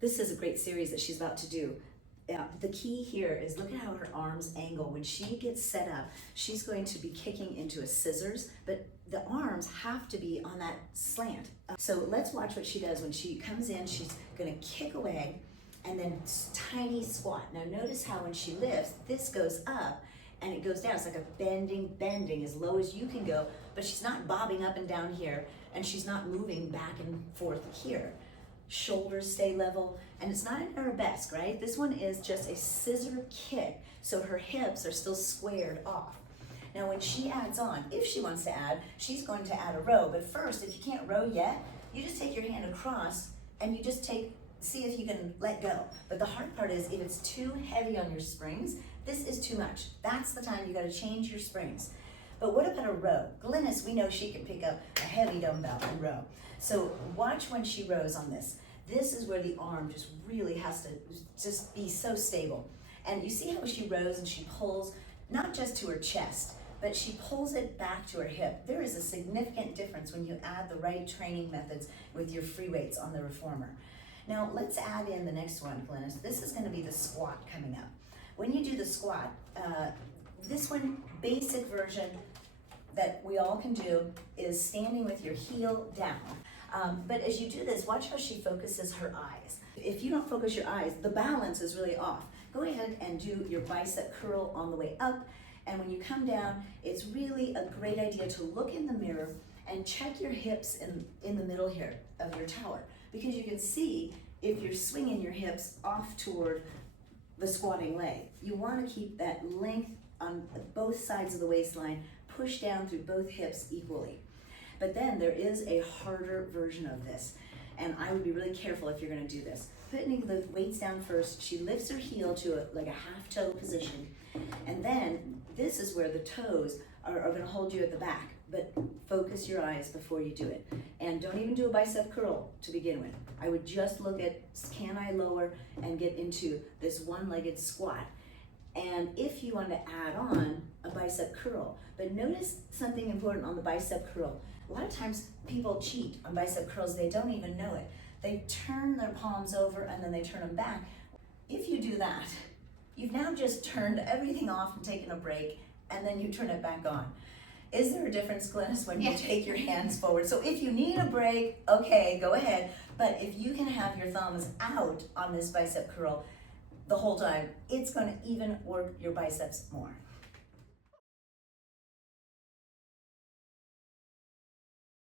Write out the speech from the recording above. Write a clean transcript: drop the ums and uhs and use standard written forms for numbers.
This is a great series that she's about to do. The key here is look at how her arms angle. When she gets set up, she's going to be kicking into a scissors, but the arms have to be on that slant. So let's watch what she does. When she comes in, she's gonna kick away and then tiny squat. Now notice how when she lifts, this goes up and it goes down. It's like a bending as low as you can go, but she's not bobbing up and down here, and she's not moving back and forth here. Shoulders stay level, and it's not an arabesque, right? This one is just a scissor kick, so her hips are still squared off. Now when she adds on, if she wants to add, she's going to add a row, but first, if you can't row yet, you just take your hand across and you just see if you can let go. But the hard part is if it's too heavy on your springs, this is too much. That's the time you gotta change your springs. But what about a row? Glynis, we know she can pick up a heavy dumbbell and row. So watch when she rows on this. This is where the arm just really has to just be so stable. And you see how she rows and she pulls, not just to her chest, but she pulls it back to her hip. There is a significant difference when you add the right training methods with your free weights on the reformer. Now let's add in the next one, Glynis. This is gonna be the squat coming up. When you do the squat, this one, basic version that we all can do is standing with your heel down. But as you do this, watch how she focuses her eyes. If you don't focus your eyes, the balance is really off. Go ahead and do your bicep curl on the way up. And when you come down, it's really a great idea to look in the mirror and check your hips in the middle here of your tower. Because you can see if you're swinging your hips off toward the squatting leg. You want to keep that length on both sides of the waistline, push down through both hips equally. But then there is a harder version of this, and I would be really careful if you're going to do this. Putting the weights down first, she lifts her heel to like a half toe position, and then this is where the toes are going to hold you at the back, but focus your eyes before you do it. And don't even do a bicep curl to begin with. I would just look at, can I lower and get into this one-legged squat? And if you want to add on a bicep curl, but notice something important on the bicep curl. A lot of times people cheat on bicep curls, they don't even know it. They turn their palms over and then they turn them back. If you do that, you've now just turned everything off and taken a break, and then you turn it back on. Is there a difference, Glynis, when you take your hands forward? So if you need a break, okay, go ahead. But if you can have your thumbs out on this bicep curl the whole time, it's going to even work your biceps more.